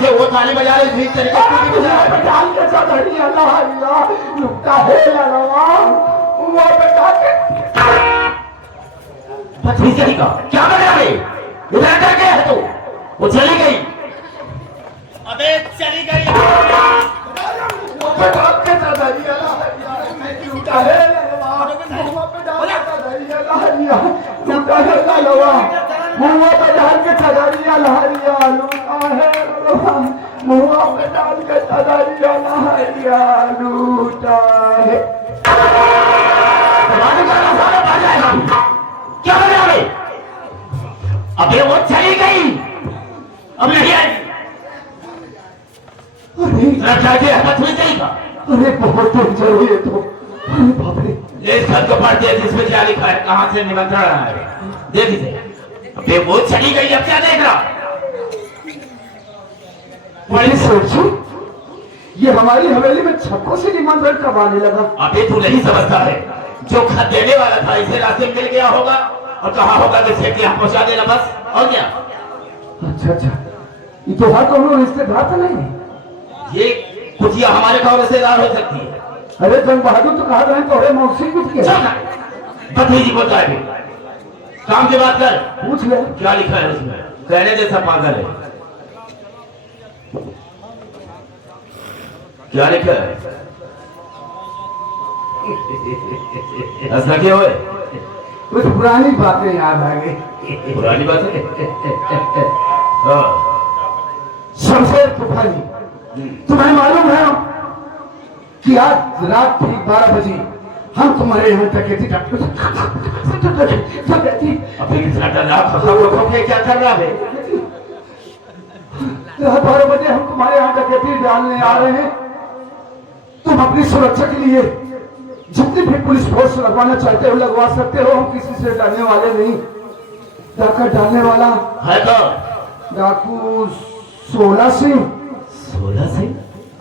जैसे वो ताली बजा रहे ठीक तरीके से बजा डाल के चढ़ी अल्लाह अल्लाह लुकता है ललवा वो बता के भतीजे का क्या बना रे इधर कर गया है तू वो चली गई अबे चली गई वो बता के चढ़ी अल्लाह लुकता है ललवा वो बता के चढ़ी अल्लाह लुकता है ललवा मुँह पे डाल के चढ़ी अल्लाह लुकता है ललवा मुँह पे डाल के चढ़ी अल्लाह लुकता है तुम्हारे गाना सारा बज जाएगा क्या बना रे अबे वो चली गई अब नहीं आई रखा के हाथ में जाएगा अरे बहुत जरूरी है तो अरे बाप रे ये सब को पढ़ दे जिसमें क्या लिखा है कहां से निमंत्रण आया है देख इसे अबे वो चली गई अब क्या देख रहा बड़ी सोचो ये हमारी हवेली में छक्कों से निमंत्रण कब आने लगा अबे तू नहीं समझता है जो खत देने वाला था इसे रास्ते में मिल गया होगा और कहा होगा कि सेठ यहाँ पहुंचा देना बस और क्या अच्छा अच्छा ये तो हर दोनों रिश्तेदार तो नहीं ये कुछ हमारे गाँव रिश्तेदार हो सकती है अरे जंग बहादुर तो कहा गए तो अरे मौसी कुछ किया भतीजी बोलता है काम की बात कर पूछ ले क्या लिखा है उसमें कहने जैसा पागल है क्या लिखा है ऐसा क्या हुए कुछ पुरानी बातें याद आ गई पुरानी बात है हाँ। शमशेर तूफानी तुम्हें मालूम है कि आज रात ठीक 12 बजे हम तुम्हारे यहाँ डकैती अभी कितना डरा क्या कर रहा है रात 12 बजे हम तुम्हारे यहाँ डकैती डालने आ रहे हैं तुम अपनी सुरक्षा के लिए जितनी भी पुलिस फोर्स लगवाना चाहते हो लगवा सकते हो हम किसी से डरने वाले नहीं डाका डालने वाला है तो डाकू 16 सिंह 16 सिंह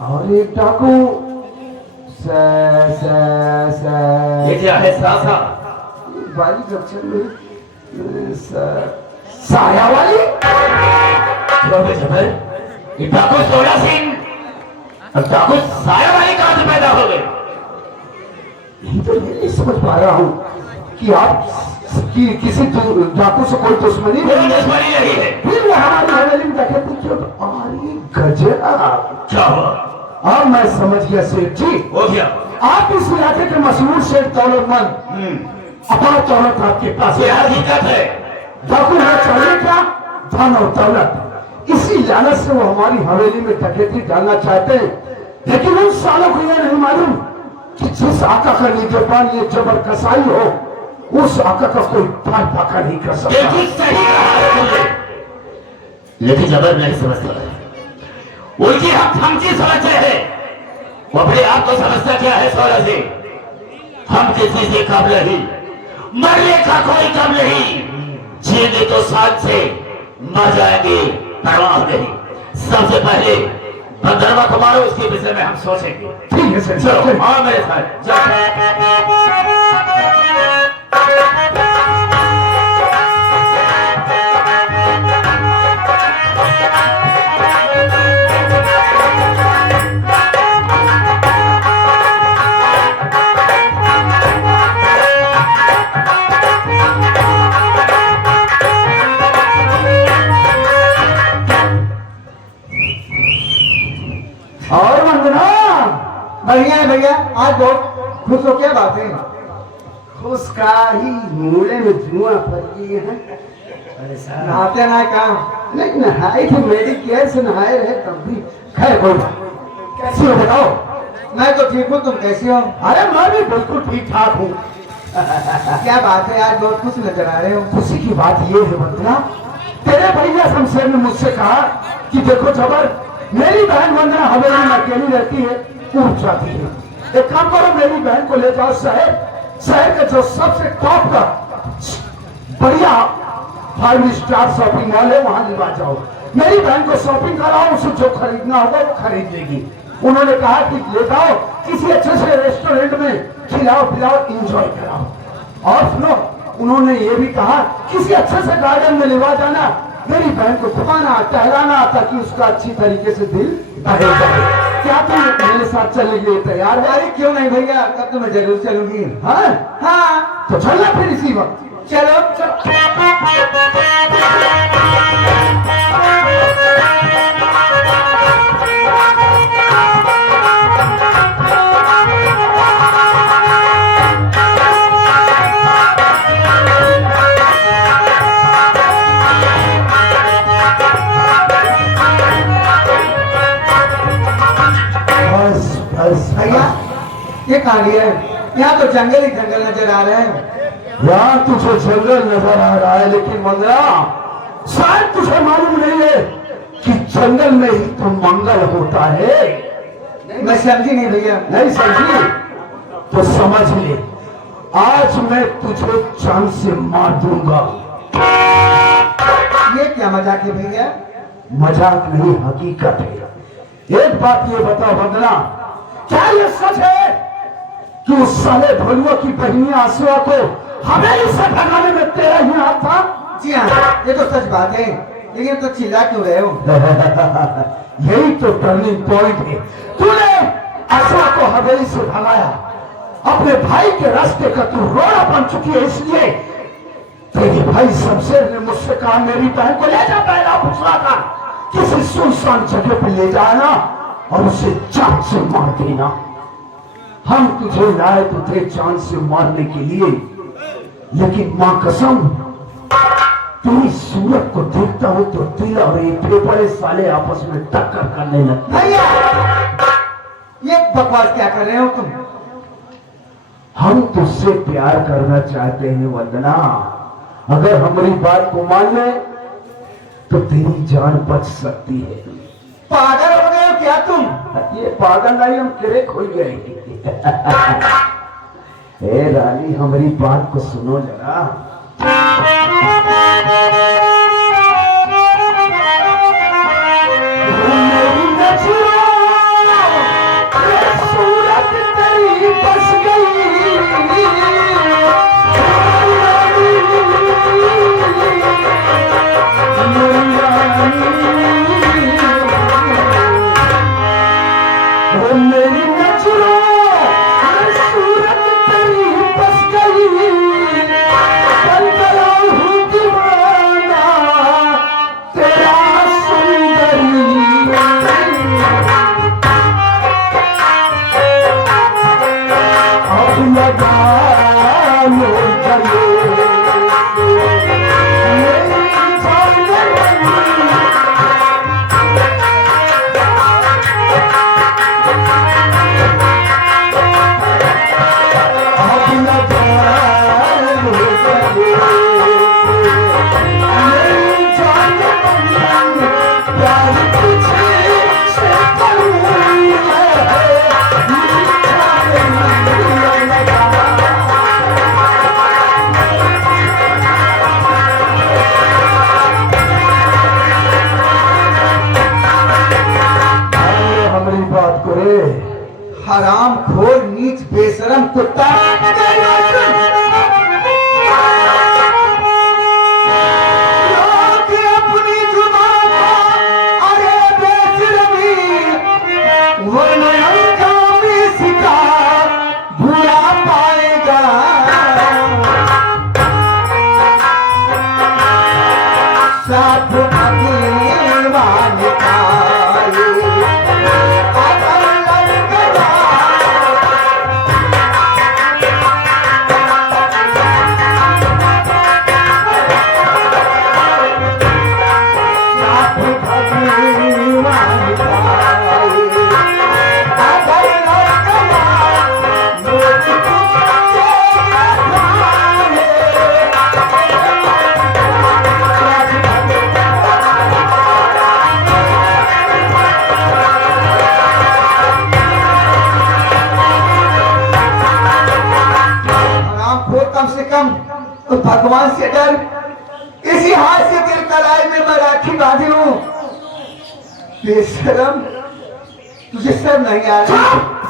और एक डाकू ये क्या है सासा वाली जब चल रही साया वाली ये डाकू 16 सिंह और डाकू साया वाली कहां से पैदा हो गए यही तो मैं नहीं समझ पा रहा हूँ कि आप किसी डाकू से कोई दुश्मनी नहीं है फिर वो हमारी हवेली में डकैती क्यों अरे गजब क्या हुआ अब मैं समझ गया सेठ जी हो गया आप इस इलाके के मशहूर सेठ दौलतमंद अपार दौलत आपके पास ये हकीकत है डाकू है चौले का धन और दौलत इसी लालच से वो हमारी हवेली में डकैती डालना चाहते हैं लेकिन उन सालों को यह नहीं मालूम कि जिस आका का निजपान ये जबर कसाई हो उस आका का कोई पाल पाका नहीं कर सकता लेकिन जबर नहीं समझता है उनकी हम धमकी समझते हैं वो अपने आप को समझता क्या है 16 से हम किसी से कम नहीं मरने का कोई कम नहीं जिएंगे तो साथ से मर जाएंगे परवाह नहीं सबसे पहले बंदरवा को मारो उसके विषय में हम सोचेंगे ठीक है सर चलो हाँ मेरे साथ जाओ और वंदना बढ़िया है भैया आज बहुत खुश हो क्या बात है खुश का ही मूले में धुआं पड़ गई है नहाते ना काम नहीं नहाए थे मेडिकेयर से नहाए रहे तब भी खैर कोई कैसी हो बताओ मैं तो ठीक हूँ तुम कैसी हो अरे मैं भी बिल्कुल ठीक ठाक हूँ क्या बात है आज बहुत खुश नजर आ रहे हो खुशी की बात ये है वंदना तेरे भैया शमशेर ने मुझसे कहा कि देखो जबर मेरी बहन वंदना हवेली में अकेली रहती है उठ जाती है एक काम करो मेरी बहन को ले जाओ शहर का जो सबसे टॉप का बढ़िया 5 स्टार शॉपिंग मॉल है वहां दिलवा जाओ मेरी बहन को शॉपिंग कराओ उसे जो खरीदना होगा वो खरीद लेगी उन्होंने कहा कि ले जाओ किसी अच्छे से रेस्टोरेंट में खिलाओ पिलाओ एंजॉय कराओ और सुनो उन्होंने ये भी कहा किसी अच्छे से गार्डन में लेवा जाना मेरी बहन को घुमाना टहलाना ताकि उसका अच्छी तरीके से दिल बहल जाए। क्या तुम मेरे साथ चलने के लिए तैयार है? अरे क्यों नहीं भैया, तब तो मैं जरूर चलूंगी। हाँ हाँ, तो चलना फिर इसी वक्त। चलो भैया, ये कहाँ गया है? यहाँ तो जंगल ही जंगल नजर आ रहे हैं। यहाँ तुझे जंगल नजर आ रहा है, लेकिन मंगला शायद तुझे मालूम नहीं है कि जंगल में ही तो मंगल होता है। मैं समझी नहीं भैया। नहीं समझी तो समझ ले, आज मैं तुझे जान से मार दूंगा। ये क्या मजाक है भैया? मजाक नहीं, हकीकत है। एक बात ये बताओ मंगला, क्या ये सच है कि उस साले भोलुआ की बहनी आसुआ को हमें से भगाने में तेरा ही हाथ था? जी हाँ, ये तो सच बात है, लेकिन तो चिल्ला क्यों रहे हो? यही तो टर्निंग पॉइंट है। तूने आसुआ को हवेली से भगाया, अपने भाई के रास्ते का तू रोड़ा बन चुकी है, इसलिए तेरे भाई शमशेर ने मुझसे कहा मेरी बहन को ले जा, पहला पुछला था किसी सुनसान जगह पे ले जाना और उसे जान से मार देना। हम तुझे लाए तो थे जान से मारने के लिए, लेकिन मां कसम तेरी सूरत को देखता हूं तो दिल और ये फेफड़े साले आपस में टक्कर करने लगते। भैया, ये बकवास क्या कर रहे हो तुम? हम तुझसे प्यार करना चाहते हैं वंदना, अगर हमारी बात को मान ले तो तेरी जान बच सकती है। पागल हो गए हो क्या तुम? ये पागल नहीं, हम क्रेक हो गए। ए रानी, हमारी बात को सुनो जरा। सूरत तेरी बस गई, मेरी नजरों सूरत तेरी बस गई, बन गया हूँ दीवाना तेरा सुंदरी। अब लगा लो गले हराम खोर नीच बेशरम कुत्ता। अपनी जुबान अरे बेशरमी वो नयी सिका बुरा पाएगा। साथ अभिमान का तो भगवान से डर, इसी हाथ से तेरे कलाई में मैं राखी बांधी हूँ। बेशरम, तुझे शर्म नहीं आ रही?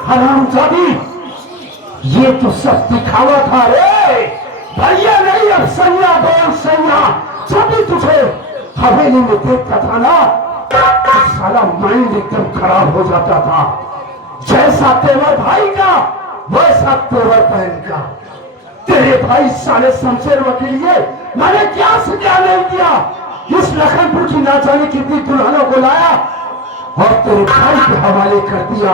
हरामजादी, ये तो सब दिखावा था रे। भैया नहीं, अब सैया बोल सैया, जब भी तुझे हवेली में देखता था ना, तो साला माइंड एकदम खराब हो जाता था। जैसा तेवर भाई का वैसा तेवर बहन का। तेरे भाई साले शमशेर वकील ये मैंने क्या से क्या नहीं दिया, इस लखनपुर की ना जाने कितनी दुल्हनों को लाया और तेरे भाई के हवाले कर दिया।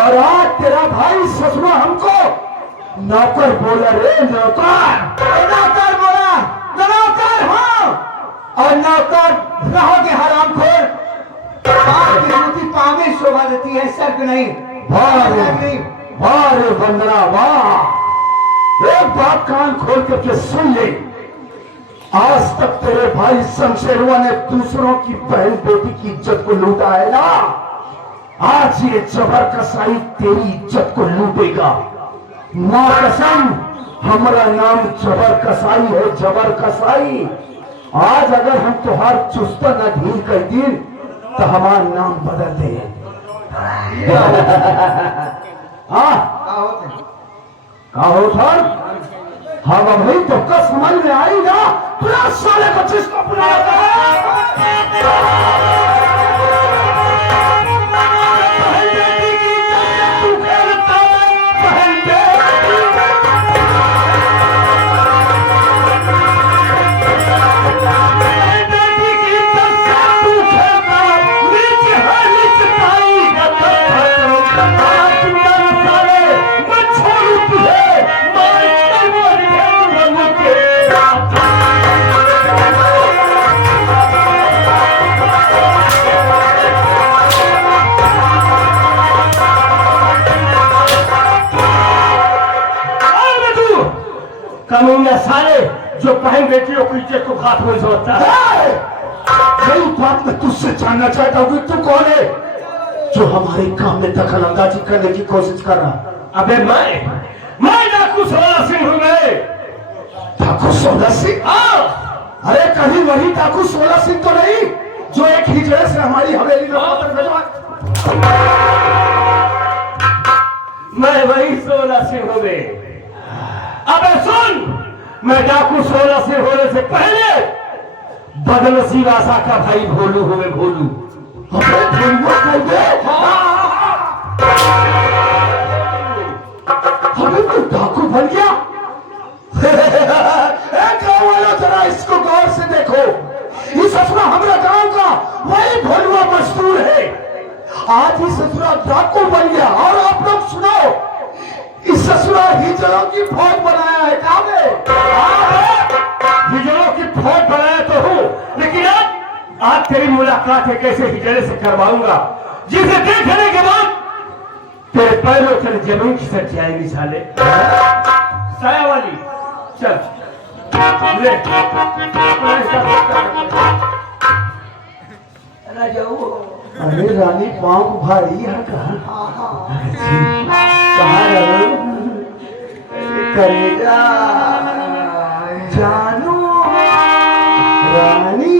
और आज तेरा भाई ससुरा हमको नौकर बोला रे, नौकर बोला, नौकर हाँ, और नौकर रहोगे हरामखोर। आपकी रोटी पाँव में शोभा देती है, सर पे नहीं। वाह रे वंदना वाह, एक बात कान खोल करके सुन ले। आज तक तेरे भाई शमशेरवा ने दूसरों की बहन बेटी की इज्जत को लूटा है ना, आज ये जबर कसाई तेरी इज्जत को लूटेगा। मां कसम, हमारा नाम जबर कसाई है, जबर कसाई। आज अगर हम तुहार चुस्ता न ढील कर दिन तो हमारा नाम बदल दे। का हो था हम अभी तो कस समझ में आई ना, पूरा साले को जिसको कमीना साले जो बहन बेटियों की इज्जत को खात हो सोचता है। यही बात मैं तुझसे जानना चाहता हूँ कि तू कौन है जो हमारे काम में दखल अंदाजी करने की कोशिश कर रहा। अबे मैं डाकू 16 सिंह हूँ। मैं डाकू 16 सिंह? हाँ, अरे कहीं वही डाकू 16 सिंह तो नहीं जो एक हिजड़े से हमारी हवेली में पत्थर भिजवा। मैं वही 16 सिंह हूँ। अबे सुन, मैं डाकू 16 सिंह होने से पहले बदनसीब आशा का भाई भोलू हुए। भोलू हमें तो डाकू बन गया। गाँव वालों जरा इसको गौर से देखो, ये ससुरा हमारा गांव का वही भोलुआ मजदूर है, आज ये ससुरा डाकू बन गया। और आप लोग सुनो, इस ससुरा हिजड़ों की फौज बनाया है। क्या हिजड़ों की फौज बनाया तो हूँ, लेकिन आज तेरी मुलाकात है कैसे हिजड़े से करवाऊंगा, जिसे देखने के बाद तेरे पैरों चल जमीन की सच जाएगी। साले साया वाली चल ले अरे रानी पाँव भारी है कहाँ करेगा जानू रानी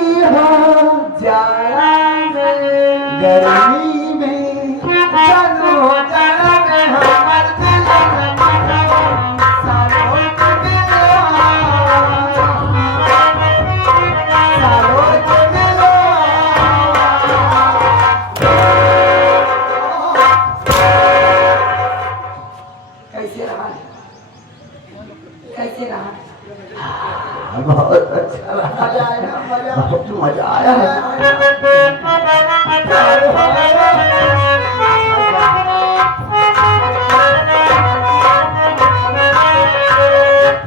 गर्मी में जानू बहुत अच्छा रहा, बहुत मजा आया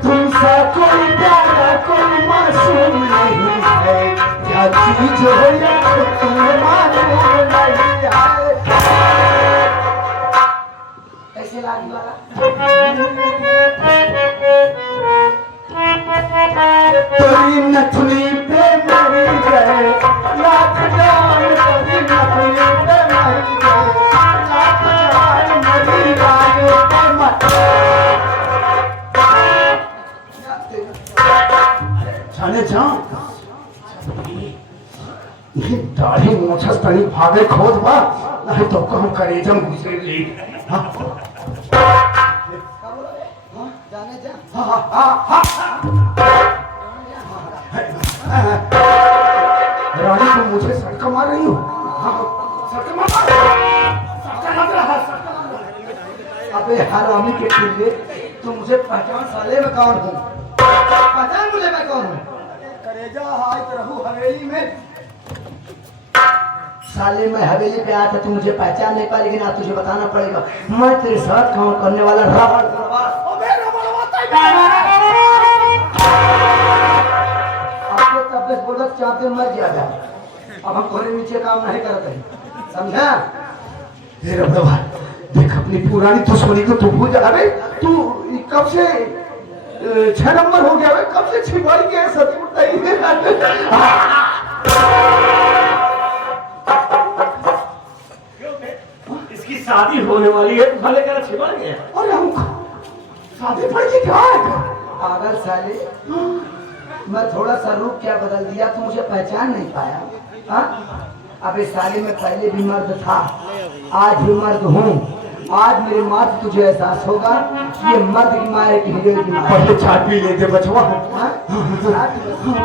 तुमसा कोई प्यारा कोई मासूम नहीं है, क्या चीज हो या तुम मालूम नहीं है। कैसे लागी वाला तेरी नथनी पे मरी गए लाख जान, तेरी नथनी पे मरी गए लाख जान, मरी गए पे मत जाने जा। ये दाढ़ी मोछस तनी भागे खोद बा, नहीं तो हम करेजम घुसे ले। जाने जा। मुझे सटका मार रही हो? सटका मार अबे हरामी के पिल्ले, तू मुझे पहचान साले में कौन हूँ? पहचान मुझे मैं कौन हूँ? करेजा हाय रहू हवेली में। साले मैं हवेली पे आया था, तू मुझे पहचान नहीं पाया, लेकिन आज तुझे बताना पड़ेगा मैं तेरे साथ काम करने वाला रबड़ तब बोलत चाहते मर जाएगा। अब हम तुम्हारे नीचे काम नहीं करते, समझा? तेरे बाबा देख अपनी पुरानी दुश्मनी को तू भूल जा। अरे तू कब से 6 नंबर हो गया? कब से छिपाई के सच इसकी शादी होने वाली है, भले कर छिपा गया। अरे हम शादी पड़ गई क्या है? पागल साले, मैं थोड़ा सा रूप क्या बदल दिया, तू मुझे पहचान नहीं पाया? हाँ? अबे साले में पहले भी मर्द था, आज भी मर्द हूँ। आज मेरे मर्द तुझे एहसास होगा ये मर्द की मारे की हिजड़ की मारे। पहले चाय पी लेते बचवा।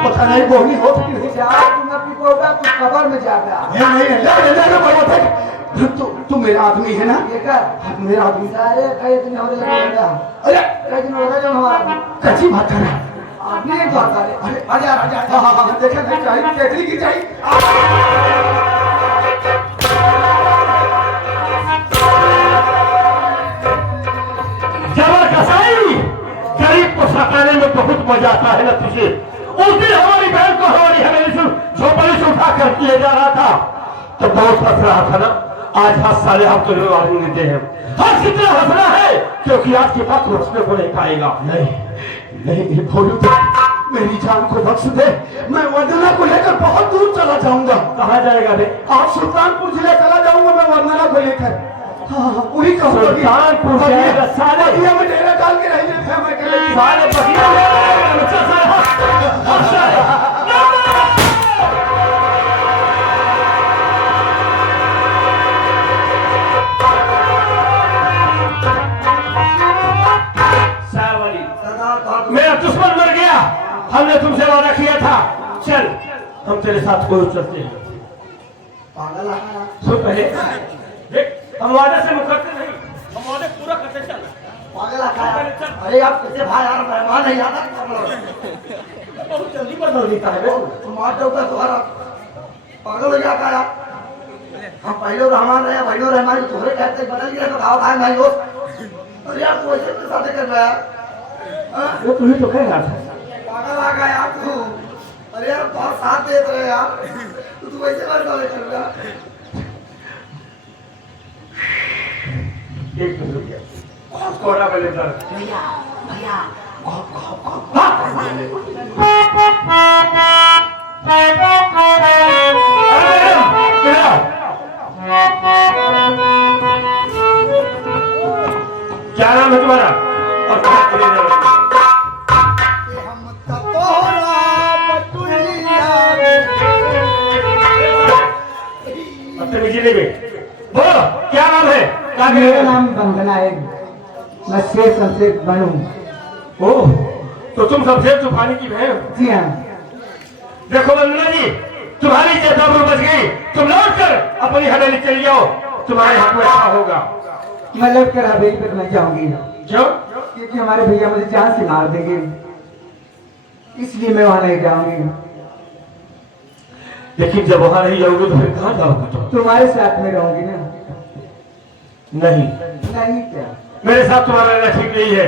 पता नहीं बोली हो तू न पीपोगा, तू कब्र में जाएगा। तू मेरा आदमी है ना? ये कर मेरा आदमी। सारे कई दिन हो रहे अरे कई दिन हो रहे जो हमारा कच्ची बात कर रहा है। आदमी नहीं तो आता है। अरे आजा आजा। हाँ देखा नहीं चाहिए, केतली की चाहिए। जबर कसाई गरीब को सताने में बहुत मजा आता है ना तुझे। उस दिन हमारी बहन को हमारी हवेली से झोपड़ी से उठा कर ले जा रहा था तो बहुत हंस रहा था ना। आज हंस साले हम तुझे वार्निंग देते हैं, हंस कितना हंसना है क्योंकि आज के बाद हंसने को नहीं पाएगा। नहीं नहीं भोलू तो मेरी जान को बख्श दे। मैं वंदना को लेकर बहुत दूर चला जाऊंगा। कहाँ जाएगा बे? आज सुल्तानपुर जिले चला जाऊंगा मैं वंदना को लेकर। हाँ वही कहूँगा सुल्तानपुर जाएगा साले। बगिया में डेरा डाल के रह लेते हैं मैं कल। साले बगिया में बच्चा साले हंस साले। मेरा दुश्मन मर गया, हमने तुमसे वादा किया था। चल हम तेरे साथ कोई चलते हैं। पागल सुन पहले देख, हम वादे से मुकरते नहीं, हम वादे पूरा करते चल। पागल अरे आप कैसे भाई यार मेहमान नहीं आता बहुत जल्दी बदल देता है। मार दोगे तुम्हारा पागल हो जाता है। हम पहले रहमान रहे भाइयों रहमान तुम्हारे कहते बदल गए तो खाओ खाए नहीं हो। अरे यार तू ऐसे के साथ कर रहा है? वो तुम्हें तो कह रहा था। पागल आ गया यार तू। अरे यार बहुत साथ दे रहे यार, तू वैसे कर रहा है? एक मिनट रुकिए, कोड़ा वाले सर भैया भैया क्या नाम है तुम्हारा और कहाँ खड़े हो? बोलो क्या नाम है? मेरा नाम बंदना है, मैं शेर शमशेर बनूं। ओह, तो तुम शमशेर तूफानी की बहन? जी हाँ। देखो बंदना जी, तुम्हारी चेतावनी बच गई, तुम लौट कर अपनी हवेली चली जाओ, तुम्हारे हाथ में अच्छा होगा। मैं लौट कर हवेली पे नहीं जाऊंगी। क्यों? क्योंकि हमारे भैया मुझे जान से मार देंगे, इसलिए मैं वहां नहीं जाऊंगी। लेकिन जब वहां नहीं जाओगे तो फिर कहाँ जाओगे तुम? तुम्हारे साथ में रहूंगी ना। नहीं, नहीं क्या? मेरे साथ तुम्हारा रहना ठीक नहीं है,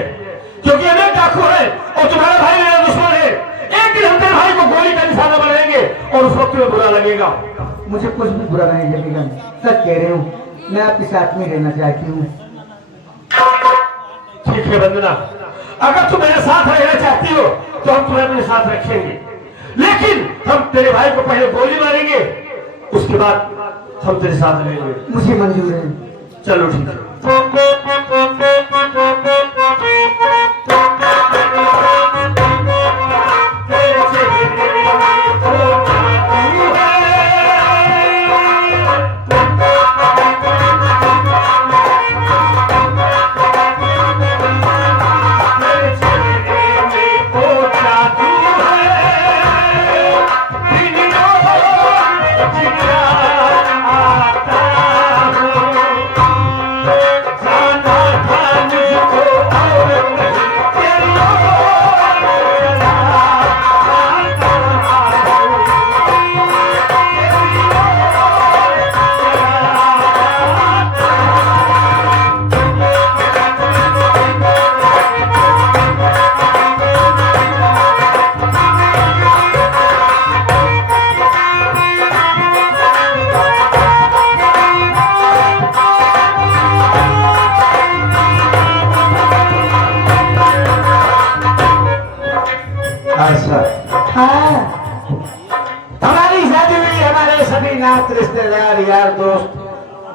क्योंकि अनेक डाकू है और तुम्हारा भाई मेरा दुश्मन है। एक दिन हम तेरे भाई को गोली का निशाना बनाएंगे और उस वक्त तुम्हें बुरा लगेगा। मुझे कुछ भी बुरा नहीं लगेगा, सच कह रही हूँ। मैं आपके साथ में रहना चाहती हूँ। ठीक है वंदना, अगर तुम मेरे साथ रहना चाहती हो तो हम तुम्हें अपने साथ रखेंगे, लेकिन हम तेरे भाई को पहले गोली मारेंगे, उसके बाद हम तेरे साथ रहेंगे। मुझे मंजूर है। चलो ठीक है।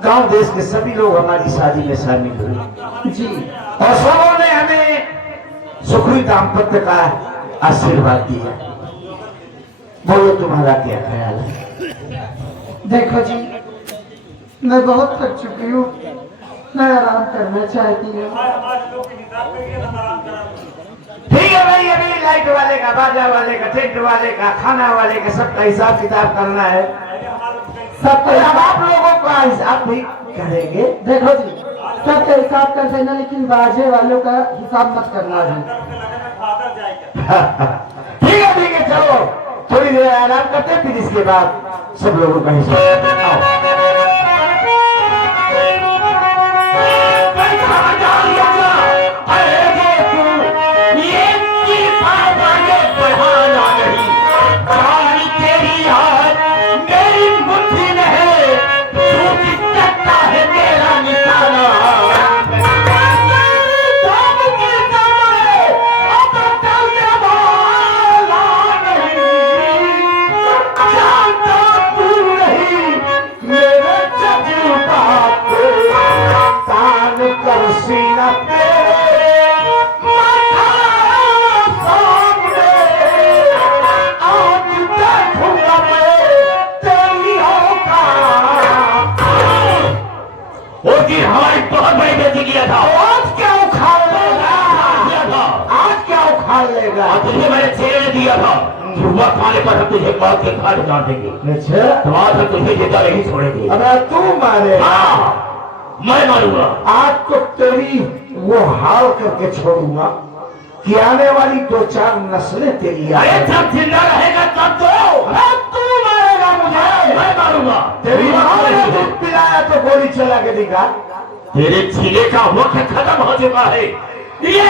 गांव देश के सभी लोग हमारी शादी में शामिल हुए जी। और सबों ने हमें सुखी दाम्पत्य का आशीर्वाद दिया। बोलो तुम्हारा क्या ख्याल है? देखो जी, मैं बहुत थक चुकी हूँ, मैं आराम करना चाहती हूँ। ठीक है भाई, अभी लाइट वाले का, बाजा वाले का, टेंट वाले का, खाना वाले का सबका हिसाब किताब करना है। सबका अब आप लोगों का हिसाब भी करेंगे। देखो जी, सबका हिसाब कर देना, लेकिन बाजे वालों का हिसाब मत करना जी। ठीक है, चलो थोड़ी देर आराम करते हैं, फिर इसके बाद सब लोगों का हिसाब। हमारी बहुत बड़ी बेटी किया था। आज क्या उखाड़ लेगा? आज क्या उखाड़ लेगा? तुझे मैंने चेहरे ने दिया था, युवा खाने पर हम तुझे मौत के घाट उतार देंगे। अच्छा, तो आज हम तुझे जिंदा नहीं छोड़ेंगे। अब तू मारे? हाँ, मैं मारूंगा। आज तो तेरी वो हाल करके छोड़ूंगा कि आने वाली 2-4 नस्लें तेरी अरे जब जिंदा रहेगा तब तो तू मारेगा मुझे। मैं मारूंगा। तेरी माँ ने दूध पिलाया तो गोली चला के दिखा। तेरे जिले का वक्त खत्म हो चुका है। ये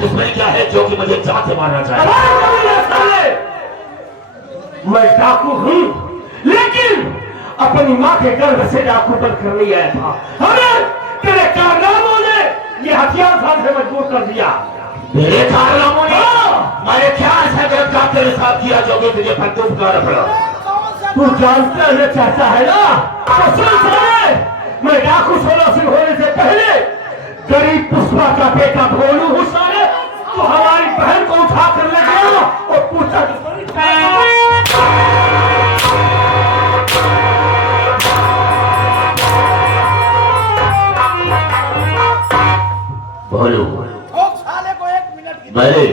दुश्मनी क्या है जो कि मुझे जान से मारना चाहे? मैं डाकू हूँ, लेकिन अपनी माँ के गर्भ से डाकू बनकर नहीं आया था। हमें तेरे कारनामों ने ये हथियार उठाने से मजबूर कर दिया। मेरे कारनामों ने? मैंने क्या ऐसा गिरफ्तार तेरे साथ किया जो कि तुझे बंदूक का पड़ा? तू जानता है चाहता है ना? तो सुन साले, मैं डाकू सोना सिंह होने से पहले गरीब पुष्पा का बेटा भोलू हूँ साले। तो हमारी बहन को उठा कर ले गया और पूछा भोलू, मैंने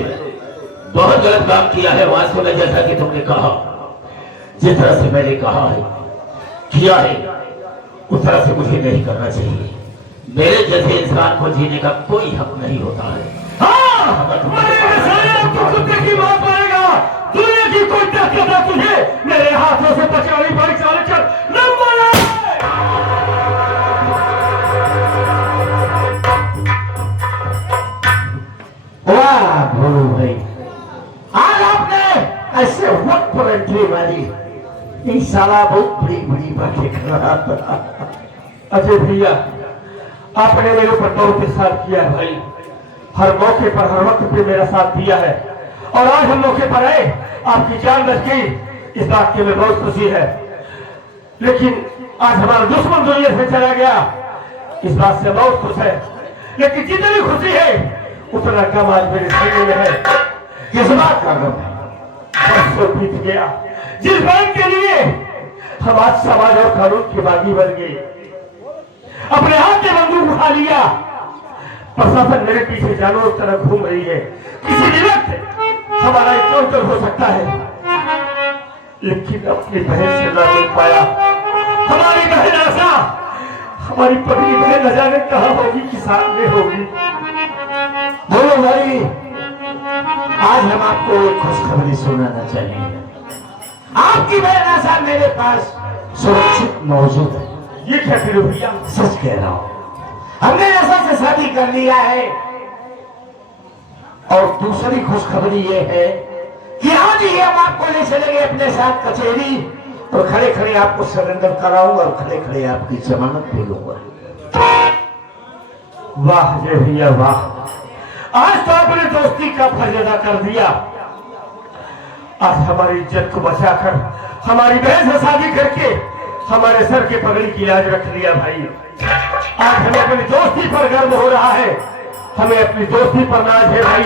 बहुत गलत काम किया है वास्तव में। जैसा कि तुमने कहा, जिस तरह से मैंने कहा है, किया है, उस तरह से मुझे नहीं करना चाहिए। मेरे जैसे इंसान को जीने का कोई हक नहीं होता है। कुत्ते की बात करेगा, दुनिया की कोई ताकत है तुझे मेरे हाथों से बचाने पड़ी। चल चल नंबर वाह भोलू भाई, आज आपने ऐसे वक्त पर एंट्री मारी। साला बहुत बड़ी बड़ी बातें कर रहा था। अजय भैया, आपने मेरे ऊपर बहुत एहसान किया है भाई। हर मौके पर, हर वक्त पे मेरा साथ दिया है, और आज हम मौके पर आए, आपकी जान बच गई, इस बात की हमें बहुत खुशी है। लेकिन आज हमारा दुश्मन दुनिया से चला गया, इस बात से बहुत खुश है। लेकिन जितनी खुशी है उतना कम आज मेरे सीने में है। किस बात का गम? वर्षों बीत गया, जिस बात के लिए हम आज समाज और कानून की बागी बन गए, अपने हाथ में बंदूक उठा लिया, प्रशासन मेरे पीछे जानवरों की तरह घूम रही है। किसी भी वक्त हमारा एनकाउंटर हो सकता है, लेकिन अपनी बहन से ना मिल पाया। हमारी बहन आशा, हमारी पगली बहन न जाने कहाँ होगी, किसान में होगी। बोलो भाई, आज हम आपको एक खुशखबरी सुनाना चाहेंगे। आपकी बहन आशा मेरे पास सुरक्षित मौजूद है। ये क्या कह रहे हो भैया? सच कह रहा हूं, हमने ऐसा से शादी कर लिया है। और दूसरी खुशखबरी ये है कि आज ही हम आपको ले चलेंगे अपने साथ कचहरी, और खड़े खड़े आपको सरेंडर कराऊंगा और खड़े खड़े आपकी जमानत भी लूंगा। वाह जय भैया वाह, आज तो आपने दोस्ती का फर्ज अदा कर दिया। आज हमारी इज्जत को बचाकर हमारी बहन से शादी करके हमारे सर के पगड़ी की लाज रख लिया भाई। आज हमें अपनी दोस्ती पर गर्व हो रहा है, हमें अपनी दोस्ती पर नाज है भाई।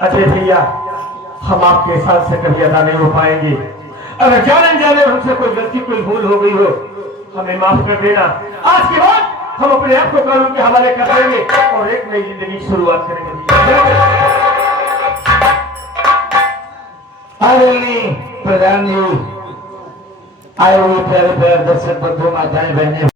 अजय भैया, हम आपके साथ से कभी अदा नहीं हो पाएंगे। अगर जाने जाने हमसे कोई गलती कोई भूल हो गई हो, हमें माफ कर देना। आज के बाद हम अपने आप को कानून के हवाले कर देंगे और एक नई जिंदगी की शुरुआत करेंगे। आदरणीय प्रधान जी, आए हुए प्यारे प्यारे दर्शक बंधु, माताएं बहनें,